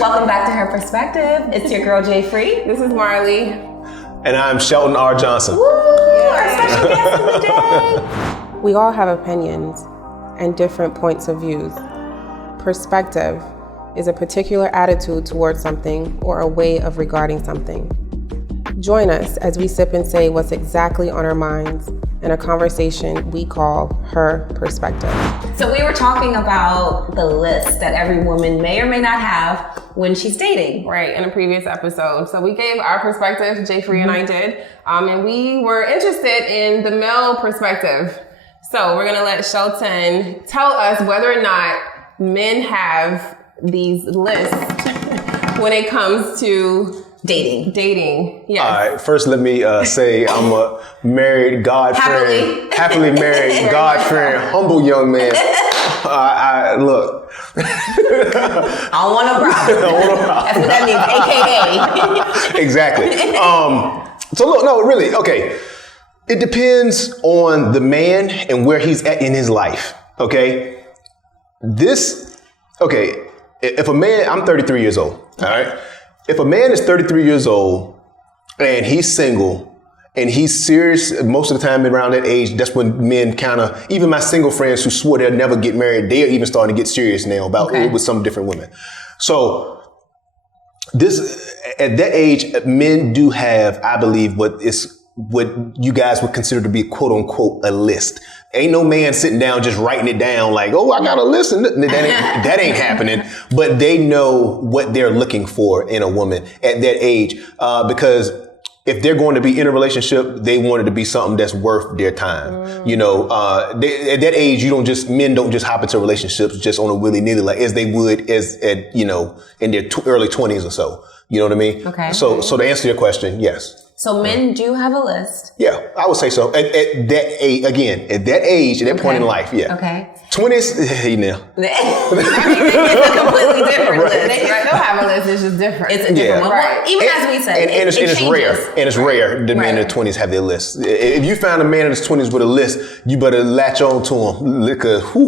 Welcome back to Her Perspective. It's your girl, Jay Free. This is Marley. And I'm Shelton R. Johnson. Woo! Our special guest of the day. We all have opinions and different points of views. Perspective is a particular attitude towards something or a way of regarding something. Join us as we sip and say what's exactly on our minds in a conversation we call Her Perspective. So we were talking about the list that every woman may or may not have when she's dating. Right, in a previous episode. So we gave our perspective, Jay Free and I did, and we were interested in the male perspective. So we're gonna let Shelton tell us whether or not men have these lists when it comes to dating, yes. All right, first let me say I'm a married, God-fearing, happily married, God-fearing, humble young man. Look. I don't want no problem. That's what that means, AKA. Exactly. So look, no, really, okay. It depends on the man and where he's at in his life, okay? If a man, I'm 33 years old, all right? If a man is 33 years old and he's single and he's serious, most of the time around that age, that's when men kind of, even my single friends who swore they'll never get married, they are even starting to get serious now about with some different women. So at that age, men do have, I believe, what you guys would consider to be quote unquote a list. Ain't no man sitting down just writing it down like, oh, I got a list. And that ain't happening. But they know what they're looking for in a woman at that age. Because if they're going to be in a relationship, they want it to be something that's worth their time. You know, at that age, men don't just hop into relationships just on a willy-nilly like as they would in their early 20s or so. You know what I mean? Okay. So to answer your question, yes. So men do have a list. Yeah, I would say so. At that age, at that point in life, yeah. Okay. 20s, hey now. It's a completely different list. They still have a list, it's just different. It's a different one. Right. Well, even as we said, and it's rare. And it's rare that men in their 20s have their list. If you find a man in his 20s with a list, you better latch on to him.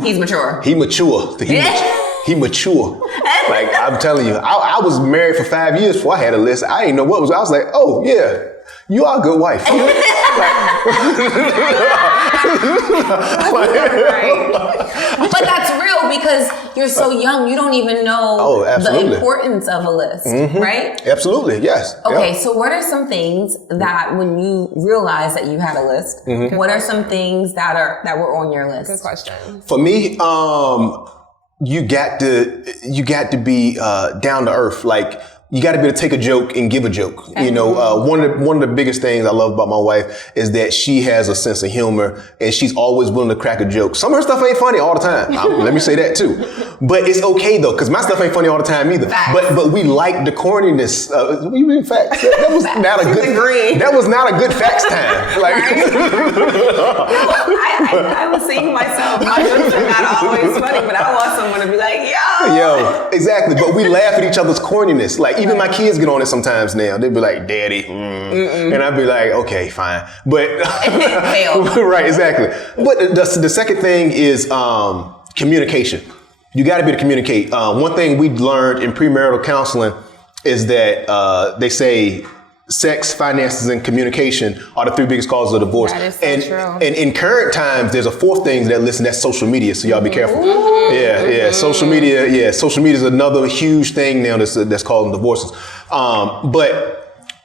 He's mature. He mature. He mature. Like, I'm telling you, I was married for 5 years before I had a list. I didn't know what was. I was like, oh, yeah. You are a good wife. Right. But that's real because you're so young, you don't even know the importance of a list, right? Absolutely, yes. Okay, so what are some things that when you realize that you had a list, what are some things that were on your list? Good question. For me, you got to be down to earth. Like, you got to be able to take a joke and give a joke. Okay. You know, one of the biggest things I love about my wife is that she has a sense of humor and she's always willing to crack a joke. Some of her stuff ain't funny all the time. Let me say that too. But it's okay though, because my stuff ain't funny all the time either. Facts. But we like the corniness. What do you mean facts? That was not a good. That was not a good facts time. Like, I was saying myself, my jokes are not always funny, but I want someone to be like, yo, exactly. But we laugh at each other's corniness. Like, even my kids get on it sometimes now. They'll be like, Daddy. And I'd be like, okay, fine. But right, exactly. But the second thing is communication. You got to be able to communicate. One thing we learned in premarital counseling is that they say sex, finances, and communication are the three biggest causes of divorce. That is so true. And in current times, there's a fourth thing that that's social media. So y'all be careful. Yeah. Social media. Yeah. Social media is another huge thing now that's causing divorces. But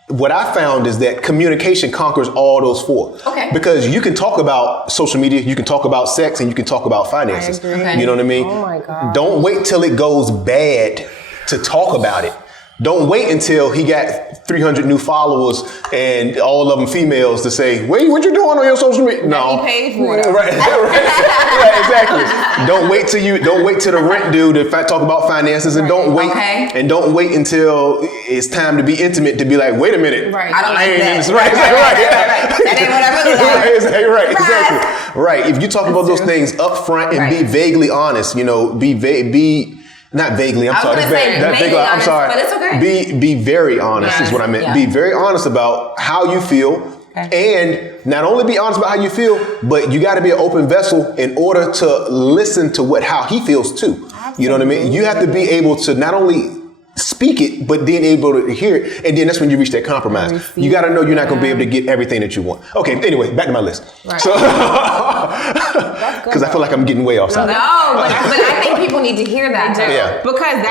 what I found is that communication conquers all those four. Okay. Because you can talk about social media, you can talk about sex, and you can talk about finances. I agree. You know what I mean? Oh my God. Don't wait till it goes bad to talk about it. Don't wait until he got 300 new followers and all of them females to say, wait, what you doing on your social media? No. He paid for it. Right, exactly. Don't wait till the rent due to talk about finances, and don't wait until it's time to be intimate to be like, wait a minute. Right. I don't like that. Right. That ain't what I really like. Right, exactly. Right. If you talk about those things up front and be vaguely honest, not vaguely, I'm sorry. I'm sorry. But it's okay. Be very honest is what I meant. Yeah. Be very honest about how you feel. Okay. And not only be honest about how you feel, but you got to be an open vessel in order to listen to how he feels too. Absolutely. You know what I mean? You have to be able to not only speak it, but then able to hear it, and then that's when you reach that compromise. You got to know you're not going to be able to get everything that you want. Okay, anyway, back to my list. Right. So, because I feel like I'm getting way off topic. No, but I think people need to hear that. Yeah. Because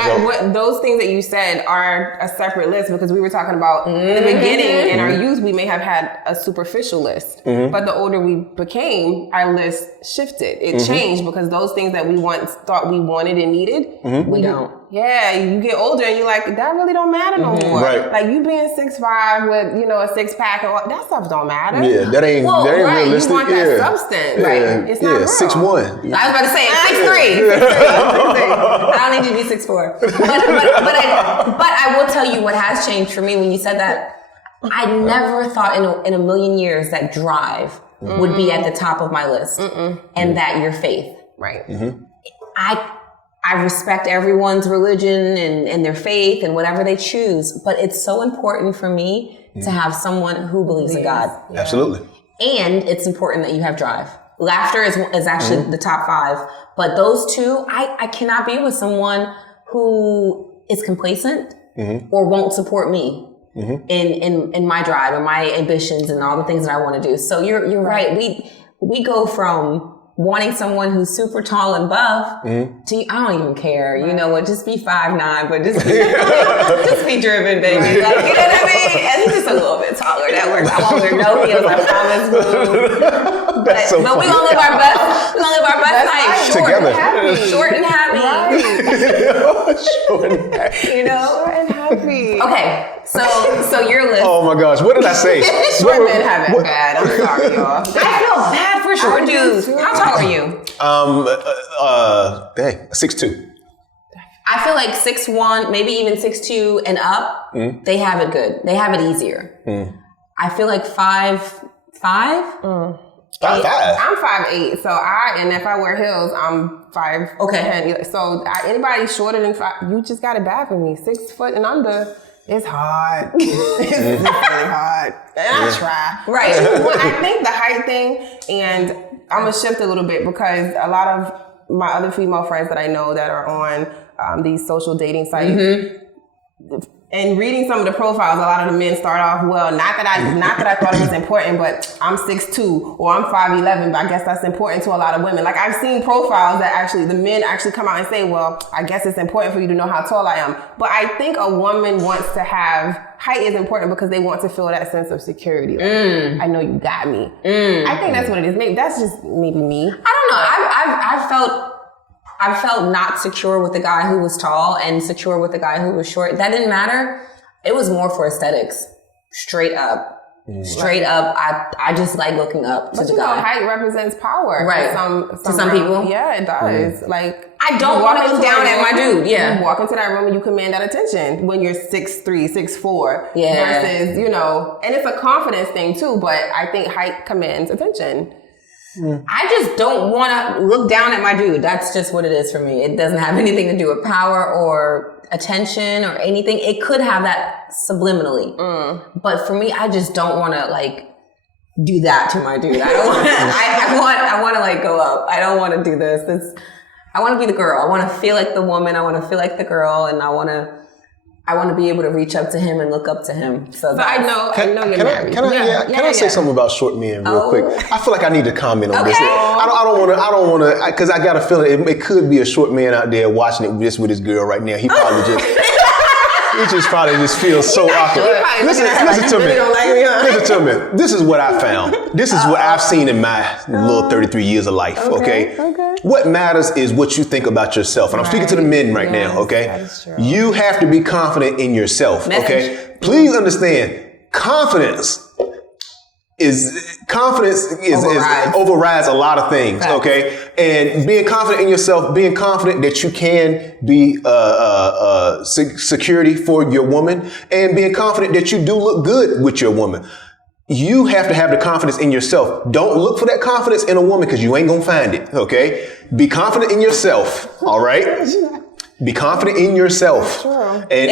those things that you said are a separate list, because we were talking about in the beginning, in our youth, we may have had a superficial list, but the older we became, our list shifted. It changed because those things that we once thought we wanted and needed, we don't. Yeah, you get older and you're like, that really don't matter no more. Right. Like you being 6'5" with, a 6-pack and all that stuff don't matter. Yeah, that ain't realistic. You want that substance. Right. It's not real. 6'1". I was about to say 6'3". I don't need you to be 6'4". But I will tell you what has changed for me when you said that. I never thought in a million years that drive would be at the top of my list and that your faith. Right. I respect everyone's religion and their faith and whatever they choose, but it's so important for me to have someone who believes in God. Yeah. Absolutely. And it's important that you have drive. Laughter is actually the top 5, but those two, I cannot be with someone who is complacent or won't support me in my drive and my ambitions and all the things that I want to do. So you're right. We go from wanting someone who's super tall and buff to, I don't even care. You know what? Just be 5'9", but just be driven, baby. Like, you know what I mean? And he's just a little bit taller. That works. I won't wear no heels. I promise. But we gonna live our best. We gonna live our best life. Short and happy. Short and happy. Short and happy. Okay. So your list. Oh my gosh, what did I say? Short men have it bad. I'm sorry, y'all. I feel bad for short dudes. How tall are you? 6'2". I feel like 6'1", maybe even 6'2" and up, they have it good. They have it easier. I feel like 5'5". 5'5". I'm 5'8", and if I wear heels, I'm 5'10". Okay. So anybody shorter than 5, you just got it bad for me. 6 foot and under. It's hard. It's really hard. And I try. Right. I think the height thing, and I'm going to shift a little bit because a lot of my other female friends that I know that are on these social dating sites, and reading some of the profiles, a lot of the men start off, well, not that I thought it was important, but I'm 6'2" or I'm 5'11", but I guess that's important to a lot of women. Like I've seen profiles that the men actually come out and say, well, I guess it's important for you to know how tall I am. But I think a woman wants to have, height is important because they want to feel that sense of security. Like, I know you got me. I think that's what it is. Maybe that's just maybe me. I don't know. I felt not secure with the guy who was tall and secure with the guy who was short. That didn't matter. It was more for aesthetics. Straight up. Straight up. I just like looking up to the guy. Height represents power. Right. To some people. Yeah, it does. Like I don't want to look down at my dude. Yeah. You walk into that room and you command that attention when you're 6'3", 6'4". Yeah. Versus, and it's a confidence thing too, but I think height commands attention. I just don't want to look down at my dude. That's just what it is for me. It doesn't have anything to do with power or attention or anything. It could have that subliminally. But for me, I just don't want to do that to my dude. I don't want to, I want to go up. I don't want to do this. I want to be the girl. I want to feel like the woman. I want to feel like the girl. And I want to be able to reach up to him and look up to him. So I know you're married. Can I say something about short men real quick? I feel like I need to comment on this. I don't want to, because I got a feeling it could be a short man out there watching it just with his girl right now. He probably probably feels so awkward. Listen to me. Listen to me. This is what I found. This is what I've seen in my little 33 years of life. Okay. What matters is what you think about yourself. And I'm speaking to the men right now. Okay. You have to be confident in yourself. Okay. Please understand, confidence overrides a lot of things. Okay. And being confident in yourself, being confident that you can be security for your woman, and being confident that you do look good with your woman. You have to have the confidence in yourself. Don't look for that confidence in a woman because you ain't gonna find it. Okay. Be confident in yourself. All right. Be confident in yourself. And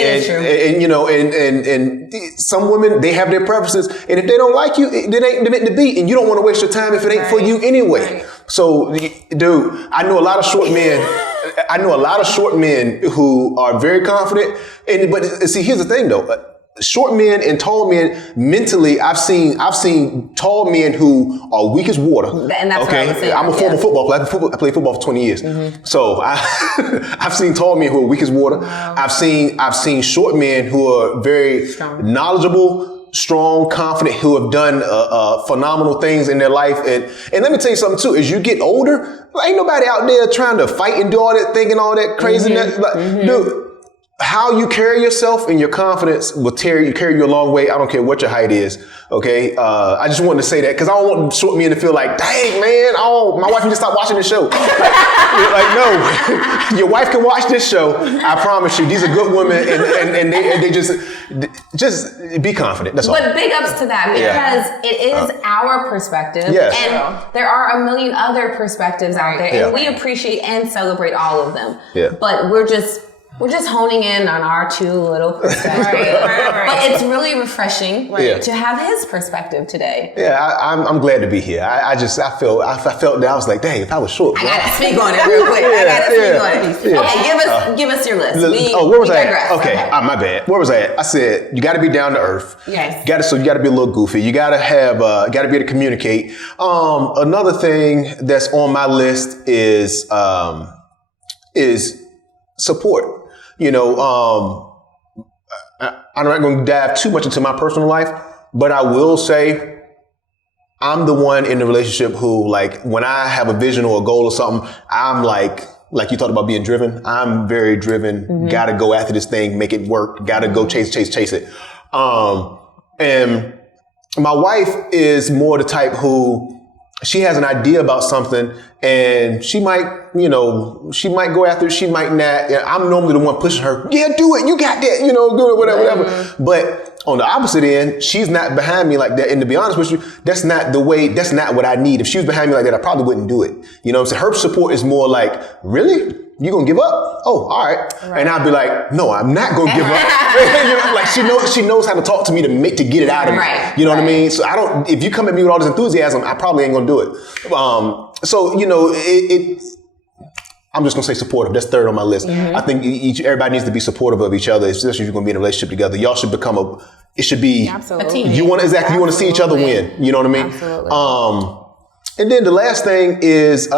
some women, they have their preferences, and if they don't like you, it ain't meant to be, and you don't want to waste your time if it ain't for you anyway. So, dude, I know a lot of short men. I know a lot of short men who are very confident. But see, here's the thing though. Short men and tall men, mentally, I've seen tall men who are weak as water. And that's what I was saying. I'm a former football player. I played football for 20 years. So I've seen tall men who are weak as water. Wow. I've seen short men who are very knowledgeable, strong, confident, who have done phenomenal things in their life. And let me tell you something too. As you get older, ain't nobody out there trying to fight and do all that, thinking all that craziness. Dude. How you carry yourself and your confidence will carry you a long way. I don't care what your height is. Okay. I just wanted to say that because I don't want short men to feel like, dang, man, my wife can just stop watching the show. Like, no, your wife can watch this show. I promise you, these are good women and they just be confident. That's all. But big ups to that because it is our perspective. Yes. And there are a million other perspectives out there and we appreciate and celebrate all of them. Yeah. But we're just honing in on our two little perspectives. Right. But it's really refreshing to have his perspective today. Yeah, I'm glad to be here. I felt that I was like, dang, if I was short. I gotta speak on it real quick. Okay, give us your list. Where was I at? Okay, my bad. Where was I at? I said, you gotta be down to earth. Yes. You gotta be a little goofy. You gotta be able to communicate. Another thing that's on my list is support. You know, I'm not going to dive too much into my personal life, but I will say I'm the one in the relationship who, like, when I have a vision or a goal or something, I'm like you talked about being driven. I'm very driven. Got to go after this thing, make it work. Got to go chase it. And my wife is more the type who she has an idea about something and she might go after it. She might not. I'm normally the one pushing her. Yeah, do it. You got that. Do it, whatever. But on the opposite end, she's not behind me like that. And to be honest with you, that's not what I need. If she was behind me like that, I probably wouldn't do it. You know what I'm saying? Her support is more like, really? You gonna give up? Oh, all right. And I'd be like, no, I'm not gonna give up. Like she knows how to talk to me to get it out of me. You know what I mean? So if you come at me with all this enthusiasm, I probably ain't gonna do it. So I'm just gonna say supportive. That's third on my list. I think everybody needs to be supportive of each other, especially if you're gonna be in a relationship together. Y'all should it should be a team. You want to see each other win. You know what I mean? Absolutely. And then the last thing is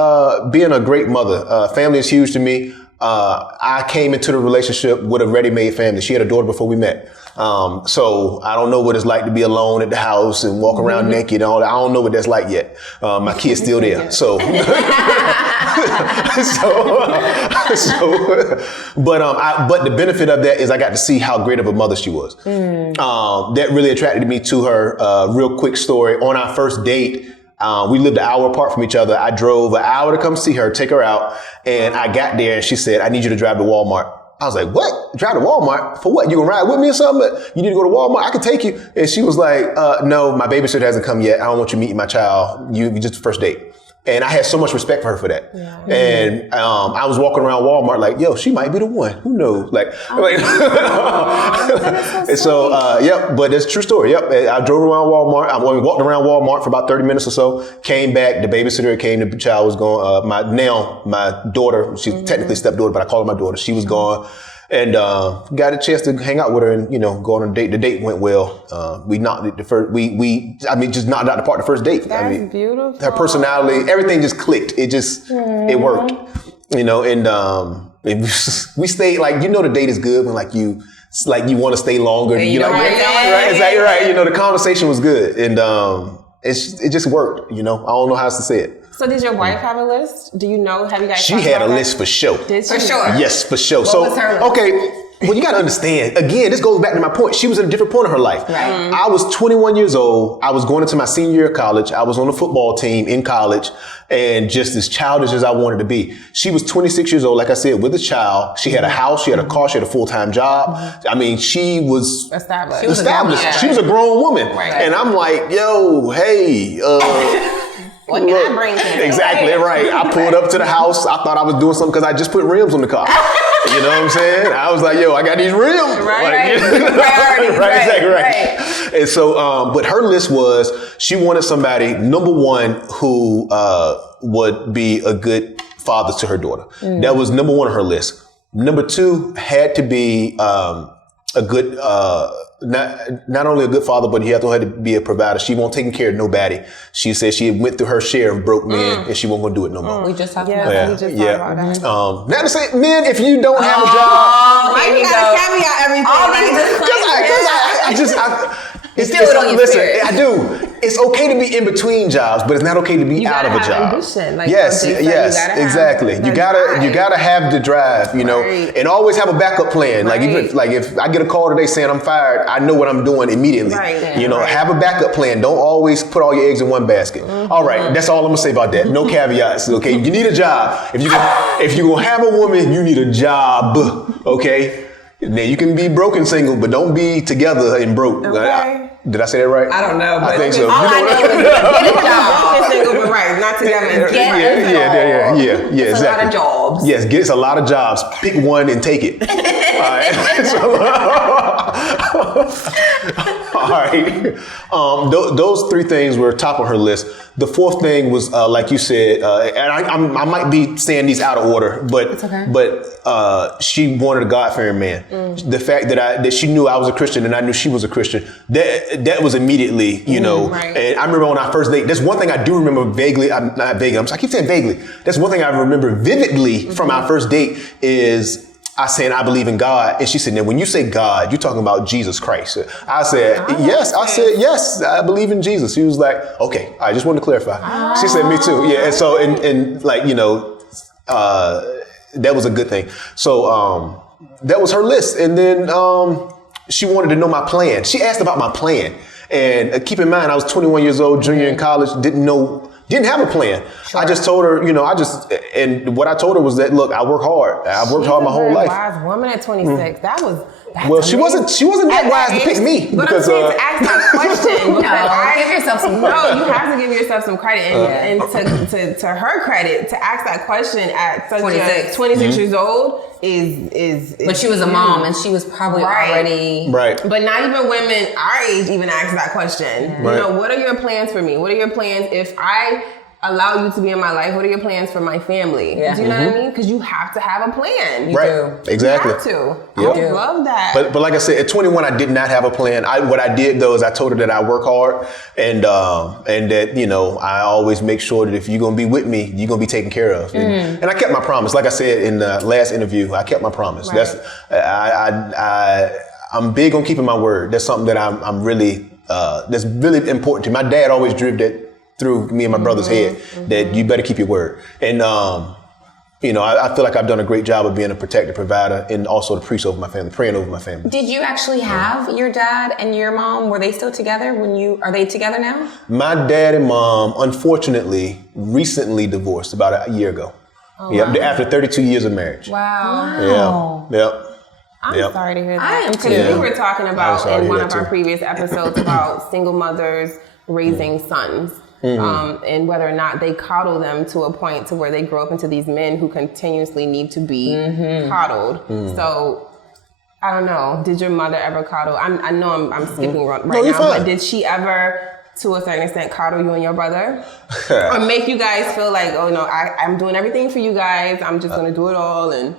being a great mother. Family is huge to me. I came into the relationship with a ready-made family. She had a daughter before we met. So I don't know what it's like to be alone at the house and walk around naked and all that. I don't know what that's like yet. My kid's still there. So, but the benefit of that is I got to see how great of a mother she was. That really attracted me to her. Real quick story. On our first date, we lived an hour apart from each other. I drove an hour to come see her, take her out. And I got there and she said, I need you to drive to Walmart. I was like, what? Drive to Walmart? For what? You gonna ride with me or something? You need to go to Walmart? I can take you. And she was like, no, my babysitter hasn't come yet. I don't want you meeting my child. You just the first date. And I had so much respect for her for that. Yeah. And I was walking around Walmart like, yo, she might be the one. Who knows? But it's a true story. Yep. I drove around Walmart. I walked around Walmart for about 30 minutes or so. Came back. The babysitter came. The child was gone. My daughter, she's technically stepdaughter, but I call her my daughter. She was gone. And got a chance to hang out with her and, go on a date. The date went well. We knocked it the first, just knocked out the park the first date. That's beautiful. Her personality, everything just clicked. It just, it worked. And we stayed the date is good when you want to stay longer. Right, exactly right. The conversation was good. And it just worked, I don't know how else to say it. So did your wife have a list? Do you know? Have you guys? She had a list for sure. Did she? For sure. Yes, for sure. What was her list? Okay. Well, you got to understand. Again, this goes back to my point. She was at a different point in her life. Right. I was 21 years old. I was going into my senior year of college. I was on the football team in college and just as childish as I wanted to be. She was 26 years old, like I said, with a child. She had a house. She had a car. She had a full-time job. I mean, she was established. She was a grown woman. Right. And I'm like, yo, hey, what can I bring to you? Exactly right. I pulled up to the house. I thought I was doing something because I just put rims on the car. You know what I'm saying? I was like, yo, I got these rims. Right. And so, but her list was she wanted somebody, number one, who would be a good fathers to her daughter. That was number one on her list. Number two had to be a good, not only a good father, but he had to be a provider. She won't take care of nobody. She said she went through her share of broke men, and she won't gonna do it no more. We just talked Yeah, about that. we just talked about that. Not to say, men, if you don't have a job, Why you gotta caveat everything? All these listen, I do. It's okay to be in between jobs, but it's not okay to be out of a job. Ambition, like yes, Jay said, exactly. You gotta have the drive, you know, and always have a backup plan. Like if I get a call today saying I'm fired, I know what I'm doing immediately. You know, have a backup plan. Don't always put all your eggs in one basket. All right, that's all I'm gonna say about that. No caveats. Okay, you need a job. If you're gonna have a woman, you need a job. Okay. Now you can be broken single, but don't be together and broke. Okay. Did I say that right? I don't know. But I think so. All I know is get a job. Single, but right, not together. Yeah, It's exactly. a lot of jobs. Yes, it's a lot of jobs. Pick one and take it. All right. Those three things were top on her list. The fourth thing was, like you said, and I might be saying these out of order, but she wanted a God-fearing man. The fact that she knew I was a Christian and I knew she was a Christian, that was immediately, you know. And I remember on our first date. That's one thing I do remember vaguely. I keep saying vaguely. That's one thing I remember vividly from our first date is I saying I believe in God, and she said, "Now, when you say God, you're talking about Jesus Christ." I said, "Yes." I said, "Yes, I believe in Jesus." She was like, "Okay, I just wanted to clarify." She said, "Me too." Yeah, and so and like you know, that was a good thing. So that was her list, and then she wanted to know my plan. She asked about my plan, and keep in mind, I was 21 years old, junior in college, didn't have a plan. Sure. I just told her, you know, and what I told her was that, look, I work hard. I've worked hard my whole life. Wise woman at 26. That's she wasn't that wise to pick me. But because, I'm saying to ask that question. Give yourself some credit. No, you have to give yourself some credit. And to her credit, to ask that question at 26 years old is but she was a mom and she was probably already But not even women our age even ask that question. You know, what are your plans for me? What are your plans if I allow you to be in my life? What are your plans for my family? Do you know what I mean? Because you have to have a plan. You do. Exactly. You have to. Yep. I love that. But like I said, at 21, I did not have a plan. What I did though is I told her that I work hard and that, you know, I always make sure that if you're going to be with me, you're going to be taken care of. And I kept my promise. Like I said in the last interview, I kept my promise. That's I'm big on keeping my word. That's something that I'm really that's really important to me. My dad always drove that through me and my brother's head that you better keep your word. And, you know, I feel like I've done a great job of being a protector, provider, and also the priest over my family, praying over my family. Did you actually have your dad and your mom? Were they still together are they together now? My dad and mom, unfortunately, recently divorced about a year ago. After 32 years of marriage. Wow. I'm sorry to hear that. I am too. Because we were talking about in one of our previous episodes about single mothers raising sons. And whether or not they coddle them to a point to where they grow up into these men who continuously need to be coddled. So I don't know. Did your mother ever coddle? I know I'm skipping right now, but did she ever, to a certain extent, coddle you and your brother, or make you guys feel like, oh no, I'm doing everything for you guys. I'm just gonna do it all and.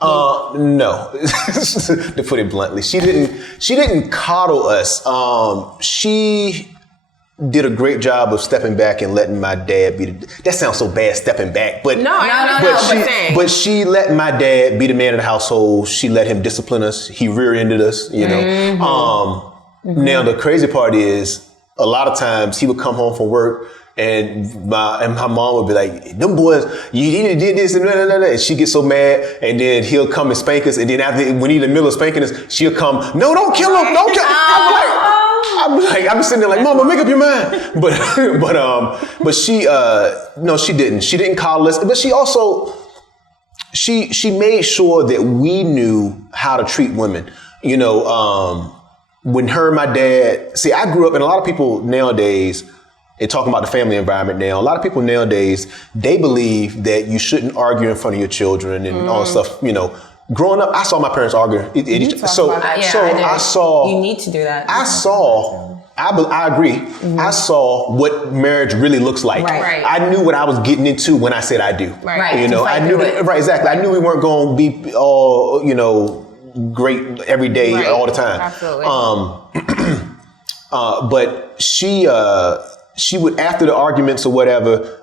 No, to put it bluntly, she didn't coddle us. She did a great job of stepping back and letting my dad be that sounds so bad, stepping back, but but she let my dad be the man of the household. She let him discipline us. He rear-ended us, you know. Now the crazy part is a lot of times he would come home from work and my mom would be like, them boys, you did this and blah, blah, blah. And she gets so mad, and then he'll come and spank us, and then after when he's in the middle of spanking us, she'll come, no, don't kill him, don't kill him. I'm sitting there like, Mama, make up your mind. But she, no, she didn't. She didn't coddle us, but she also, she made sure that we knew how to treat women. You know, when her and my dad, see, I grew up, and a lot of people nowadays, and talking about the family environment now, a lot of people nowadays, they believe that you shouldn't argue in front of your children and all stuff, you know. Growing up, I saw my parents argue. I saw. You need to do that. I I agree. I saw what marriage really looks like. Right. I knew what I was getting into when I said I do. Right. You know, I knew that. Right. Exactly. I knew we weren't going to be all, you know, great every day, all the time. Absolutely. But she would, after the arguments or whatever,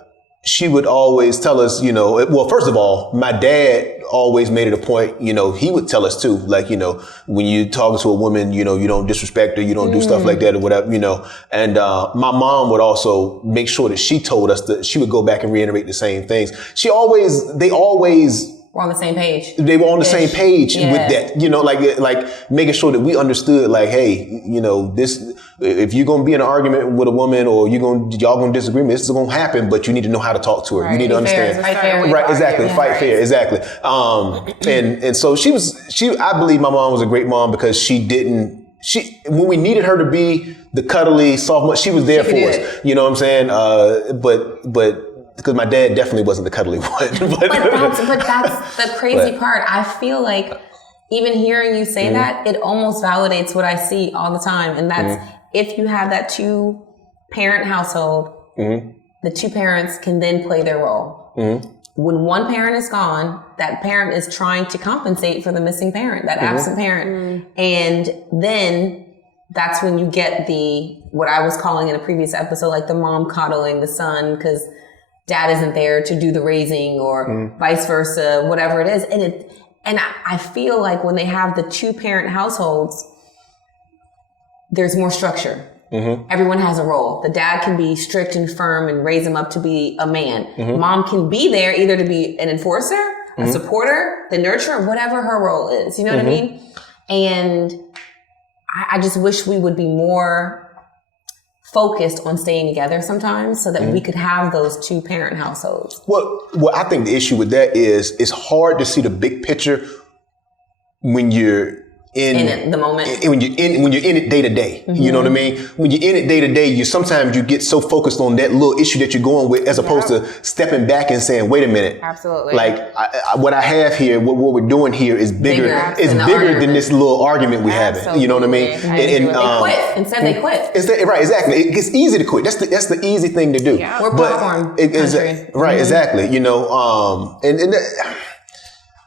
she would always tell us, you know, well, first of all, my dad always made it a point, you know, he would tell us too, like, you know, when you talking to a woman, you know, you don't disrespect her, you don't do stuff like that or whatever, you know. And my mom would also make sure that she told us that she would go back and reiterate the same things. They always we're on the same page. They were on the same page with that, you know, like making sure that we understood, like, hey, you know, this, if you're going to be in an argument with a woman or y'all going to disagree, this is going to happen, but you need to know how to talk to her. Right. You need to understand. Right, exactly. Fight fair, exactly. And so I believe my mom was a great mom because when we needed her to be the cuddly, soft mom, she was there for us. You know what I'm saying? But because my dad definitely wasn't the cuddly one. but that's the crazy part. I feel like even hearing you say that, it almost validates what I see all the time. And that's if you have that 2-parent household, the 2 parents can then play their role. When one parent is gone, that parent is trying to compensate for the missing parent, that absent parent. And then that's when you get what I was calling in a previous episode, like the mom coddling the son because dad isn't there to do the raising or vice versa, whatever it is. And I feel like when they have the 2-parent households, there's more structure. Everyone has a role. The dad can be strict and firm and raise him up to be a man. Mom can be there either to be an enforcer, a supporter, the nurturer, whatever her role is. You know what I mean? And I just wish we would be more focused on staying together sometimes so that we could have those 2-parent households. Well, I think the issue with that is it's hard to see the big picture when you're in the moment. When you're in it day to day. You know what I mean? When you're in it day to day, sometimes you get so focused on that little issue that you're going with as opposed to stepping back and saying, wait a minute. Absolutely. Like what I have here, what we're doing here is bigger than this little argument we're having. You know what I mean? They quit. Instead they quit. Right, exactly. It's easy to quit. That's the easy thing to do. Yeah. We're platform country. Right, exactly. You know,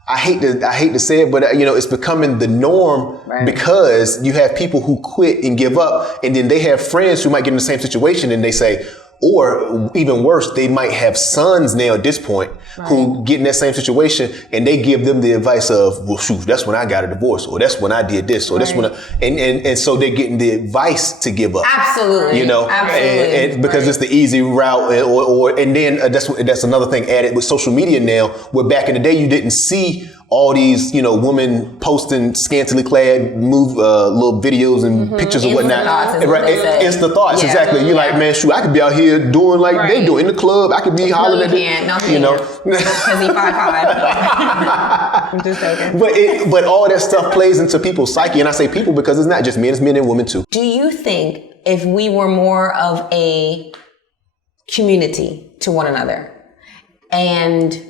I hate to say it, but you know, it's becoming the norm because you have people who quit and give up, and then they have friends who might get in the same situation, and they say, or even worse, they might have sons now at this point who get in that same situation, and they give them the advice of, well, shoot, that's when I got a divorce, or that's when I did this, or that's when and so they're getting the advice to give up. Absolutely. You know, and because it's the easy route, and then that's another thing added with social media now, where back in the day you didn't see all these, you know, women posting scantily clad little videos and pictures and whatnot. Instant thoughts, exactly. You're like, man, shoot, I could be out here doing like they do in the club. I could be hollering at it. You know, because he's 5'5". I'm just joking. But all that stuff plays into people's psyche, and I say people because it's not just men; it's men and women too. Do you think if we were more of a community to one another and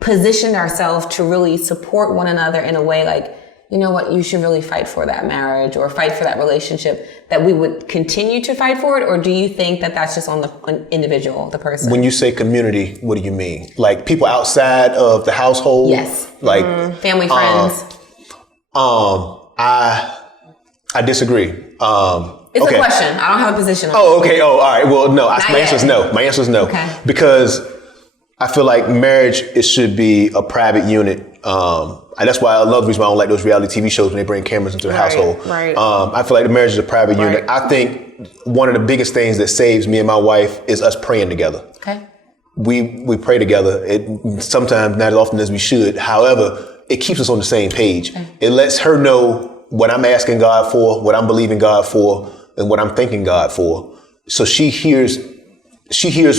positioned ourselves to really support one another in a way like, you know what, you should really fight for that marriage or fight for that relationship, that we would continue to fight for it? Or do you think that that's just on the individual, the person? When you say community, what do you mean? Like people outside of the household? Yes. Like family, friends? I disagree. It's a question. I don't have a position on it. Okay. All right. Well, no, my answer is no. My answer is no. Okay. Because I feel like marriage, it should be a private unit. And that's why I love the reason why I don't like those reality TV shows when they bring cameras into the household. Right. I feel like the marriage is a private unit. I think one of the biggest things that saves me and my wife is us praying together. Okay. We pray together. Sometimes not as often as we should. However, it keeps us on the same page. Okay. It lets her know what I'm asking God for, what I'm believing God for, and what I'm thanking God for. So she hears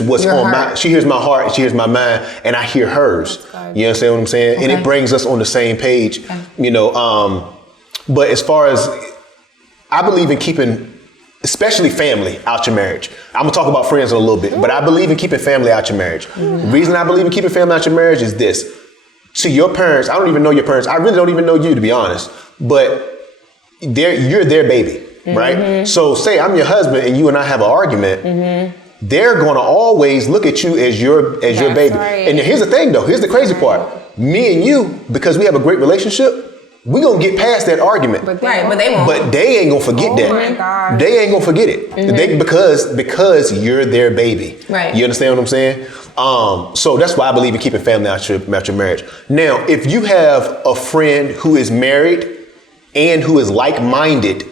what's on she hears my heart, she hears my mind, and I hear hers. You understand what I'm saying? Okay. And it brings us on the same page, you know. But as far as, I believe in keeping, especially family, out your marriage. I'm gonna talk about friends in a little bit, but I believe in keeping family out your marriage. The reason I believe in keeping family out your marriage is this. To your parents, I don't even know your parents. I really don't even know you, to be honest. But you're their baby. right? So say I'm your husband and you and I have an argument. They're going to always look at you as your baby. Right. And here's the thing, though. Here's the crazy part. Me and you, because we have a great relationship, we're going to get past that argument. But they won't. But they ain't going to forget that. My God. They ain't going to forget it. They, because you're their baby. Right. You understand what I'm saying? So that's why I believe in keeping family out your marriage. Now, if you have a friend who is married and who is like-minded,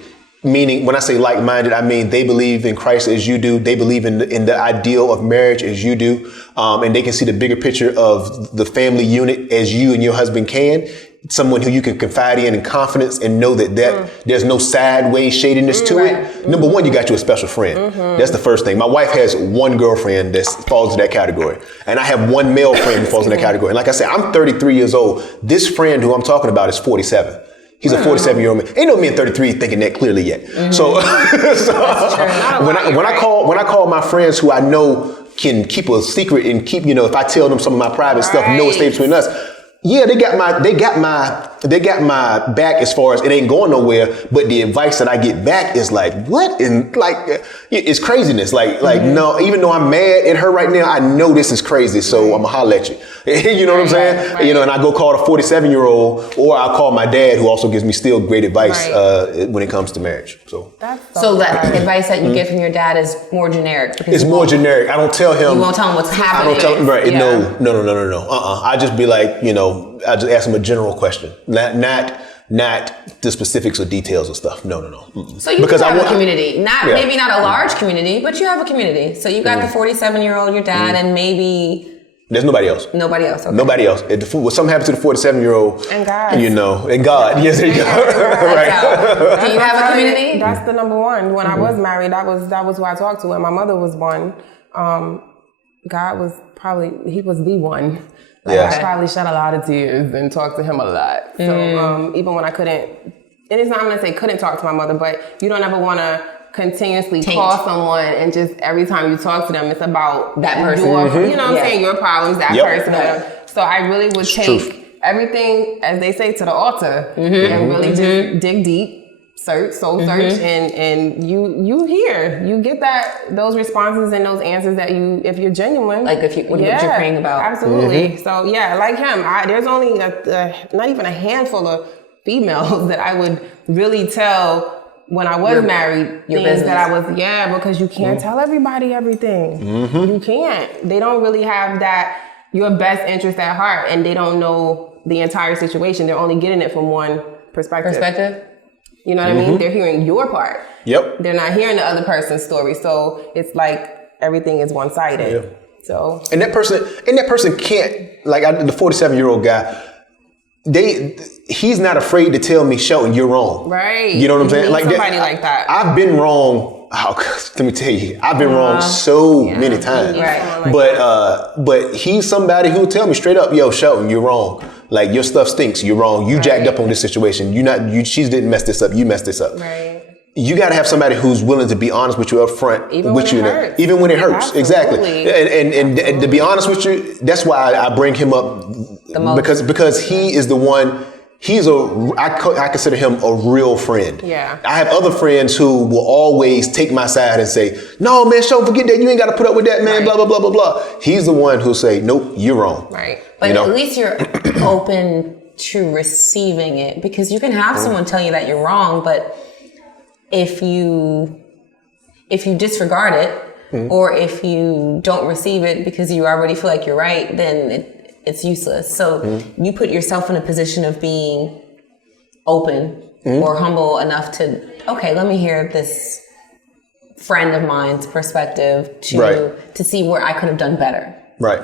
meaning when I say like-minded, I mean they believe in Christ as you do. They believe in the ideal of marriage as you do. And they can see the bigger picture of the family unit as you and your husband can. Someone who you can confide in confidence and know that there's no sideways shadiness to it. Number one, you got you a special friend. That's the first thing. My wife has one girlfriend that falls in that category. And I have one male friend who falls in that category. And like I said, I'm 33 years old. This friend who I'm talking about is 47. He's a 47-year-old man. Ain't no man 33 thinking that clearly yet. So, when I call my friends who I know can keep a secret and keep, if I tell them some of my private stuff, know it stays between us. Yeah, they got my back as far as it ain't going nowhere, but the advice that I get back is like, what? And like, it's craziness. No, even though I'm mad at her right now, I know this is crazy. So I'm gonna holler at you. You know what I'm saying? Right. And I go call a 47-year-old, or I'll call my dad, who also gives me still great advice when it comes to marriage. So that advice that you get from your dad is more generic. It's more generic. I don't tell him. You won't tell him what's happening. I don't tell him. Right? Yeah. No. I just be like, I just ask him a general question, not the specifics or details of stuff. No. So you have a community, maybe not a large community, but you have a community. So you got the 47-year-old, your dad, and maybe there's nobody else. Nobody else. Okay. Nobody else. If something happens to the 47-year-old, and God, and God, yes, there you go. Right. Do you have a community? That's the number one. When I was married, that was who I talked to. When my mother was born, God was he was the one. I probably shed a lot of tears and talked to him a lot. So even when I couldn't, and it's not, I'm going to say couldn't talk to my mother, but you don't ever want to continuously call someone and just every time you talk to them, it's about that person. Your problems, that person. Right. So I really would take everything, as they say, to the altar and really just dig deep. Soul search, and you get those responses and those answers that if you're genuine, like what you're praying about. Absolutely. So like him, there's only not even a handful of females that I would really tell when I was married things that I was because you can't tell everybody everything. You can't. They don't really have your best interest at heart, and they don't know the entire situation. They're only getting it from one perspective. You know what I mean? They're hearing your part. Yep. They're not hearing the other person's story. So it's like everything is one-sided. Yeah. So and that person can't, like the 47-year-old guy, he's not afraid to tell me, Shelton, you're wrong. Right. You know what I'm saying? Like somebody like that. I've been wrong. Let me tell you, I've been wrong so many times. Right. But he's somebody who'll tell me straight up, yo, Shelton, you're wrong. Like, your stuff stinks. You're wrong. You jacked up on this situation. She didn't mess this up. You messed this up. Right. You got to have somebody who's willing to be honest with you up front. Even when it hurts. Absolutely. Exactly. And to be honest with you, that's why I bring him up because he is the one. I consider him a real friend. Yeah. I have other friends who will always take my side and say, no, man, forget that. You ain't got to put up with that, man, blah, blah, blah, blah, blah. He's the one who'll say, nope, you're wrong. Right. But at least you're open to receiving it, because you can have someone tell you that you're wrong, but if you disregard it, or if you don't receive it because you already feel like you're right, then it's useless. So you put yourself in a position of being open or humble enough to, okay, let me hear this friend of mine's perspective to see where I could have done better. Right.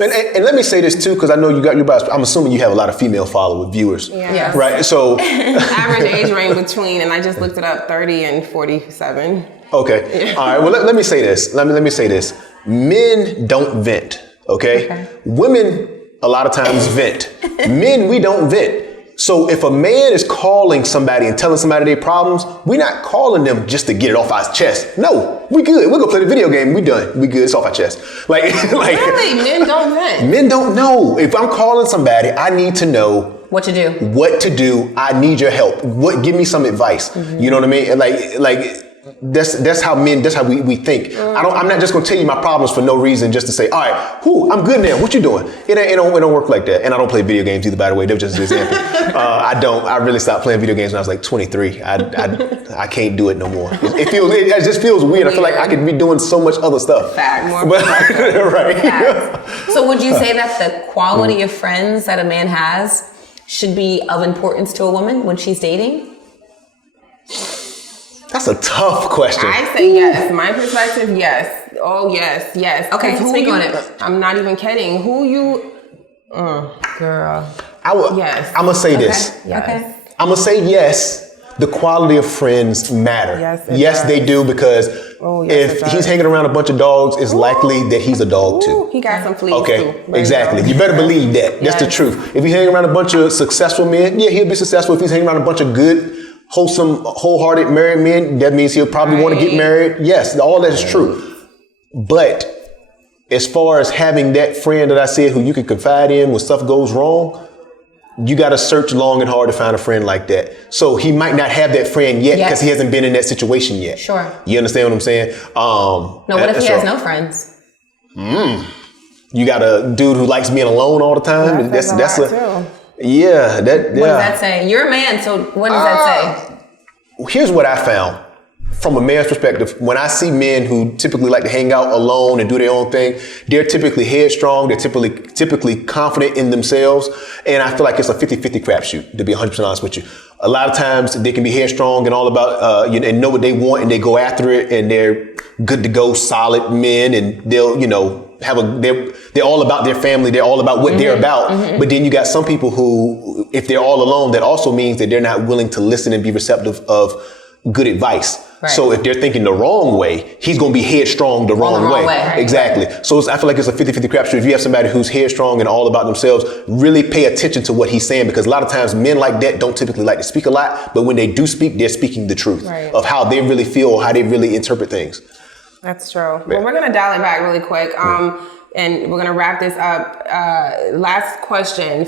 And let me say this too, because I know you got your bias. I'm assuming you have a lot of female viewers. Yeah. Right. So average age range between, and I just looked it up, 30 and 47. Okay. Yeah. All right. Well, let me say this. Let me say this. Men don't vent. Okay. Women a lot of times vent. Men, we don't vent. So if a man is calling somebody and telling somebody their problems, we're not calling them just to get it off our chest. No, we good. We're gonna play the video game. We done. We good. It's off our chest. Like really, men don't vent. Men don't know. If I'm calling somebody, I need to know What to do. What to do. I need your help. Give me some advice. You know what I mean? And like that's how we think. I'm not just gonna tell you my problems for no reason just to say, all right, I'm good now. What you doing? It don't work like that. And I don't play video games either, by the way. That was just an example. I really stopped playing video games when I was like 23. I can't do it no more. It just feels weird. I feel like I could be doing so much other stuff. Right. Facts. So would you say that the quality of friends that a man has should be of importance to a woman when she's dating? That's a tough question. I say yes. My perspective, yes. Oh, yes. Okay, speak on it. I'm not even kidding. Girl. Yes. I'm going to say this. Yes. Okay. I'm going to say yes. The quality of friends matter. Yes, they do, because if he's hanging around a bunch of dogs, it's likely that he's a dog too. He got some fleas too. There Exactly. You better believe that. That's the truth. If he's hanging around a bunch of successful men, he'll be successful. If he's hanging around a bunch of good, wholesome, wholehearted married men, that means he'll probably want to get married. Yes, all that is true. But as far as having that friend that I said who you can confide in when stuff goes wrong, you got to search long and hard to find a friend like that. So he might not have that friend yet because he hasn't been in that situation yet. Sure. You understand what I'm saying? What if he has no friends? You got a dude who likes being alone all the time. That's a yeah. What does that say? You're a man, so what does that say? Here's what I found. From a man's perspective, when I see men who typically like to hang out alone and do their own thing, they're typically headstrong. They're typically confident in themselves. And I feel like it's a 50-50 crapshoot, to be 100% honest with you. A lot of times they can be headstrong and all about, and know what they want and they go after it and they're good to go, solid men, and they'll, they're all about their family. They're all about what they're about. But then you got some people who, if they're all alone, that also means that they're not willing to listen and be receptive of good advice. Right. So if they're thinking the wrong way, he's going to be headstrong the wrong way. Right. Exactly. So I feel like it's a 50-50 crapshoot. If you have somebody who's headstrong and all about themselves, really pay attention to what he's saying, because a lot of times men like that don't typically like to speak a lot, but when they do speak, they're speaking the truth of how they really feel or how they really interpret things. That's true. Yeah. Well, we're going to dial it back really quick. And we're going to wrap this up. Last question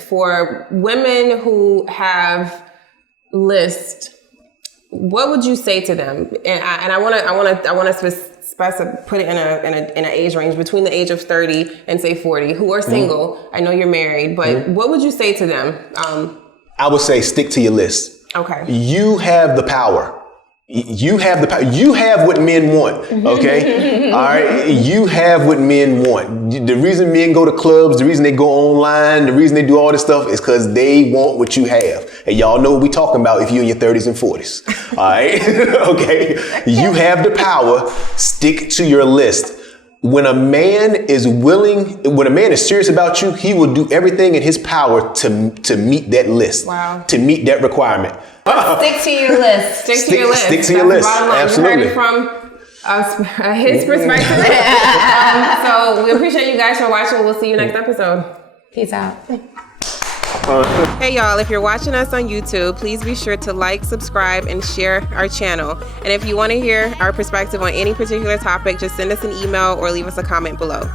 for women who have lists. What would you say to them? And I want to put it in an age range between the age of 30 and say 40, who are single. I know you're married, but what would you say to them? I would say stick to your list. Okay. You have the power. You have the power. You have what men want. Okay. All right. You have what men want. The reason men go to clubs, the reason they go online, the reason they do all this stuff is because they want what you have. And y'all know what we talking about if you're in your 30s and 40s. All right. Okay. You have the power. Stick to your list. When a man is serious about you, he will do everything in his power to meet that list. Wow. To meet that requirement. Stick to your list. Stick to your list. Stick to your list. Absolutely. You heard it from his perspective. So we appreciate you guys for watching. We'll see you next episode. Peace out. Hey y'all, if you're watching us on YouTube, please be sure to like, subscribe, and share our channel. And if you want to hear our perspective on any particular topic, just send us an email or leave us a comment below.